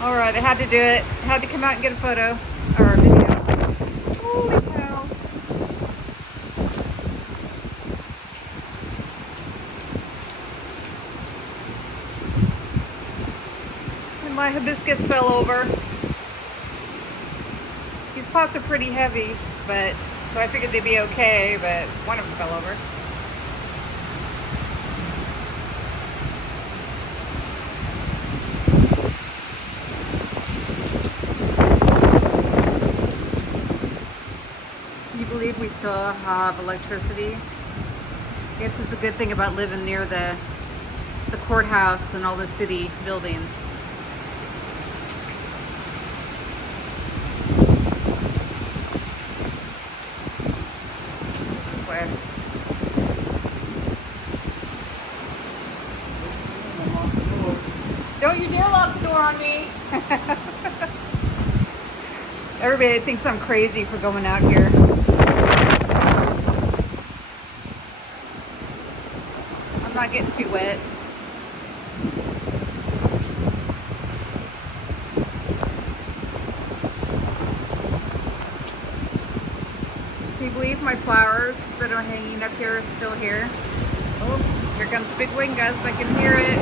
All right, I had to do it. I had to come out and get a photo or a video. Holy cow. And my hibiscus fell over. These pots are pretty heavy, but so I figured they'd be okay, but one of them fell over. Can you believe we still have electricity? I guess it's a good thing about living near the courthouse and all the city buildings. This way. Don't you dare lock the door on me! Everybody thinks I'm crazy for going out here. I'm not getting too wet. Can you believe my flowers that are hanging up here are still here? Oh, here comes a big wind gust. I can hear it.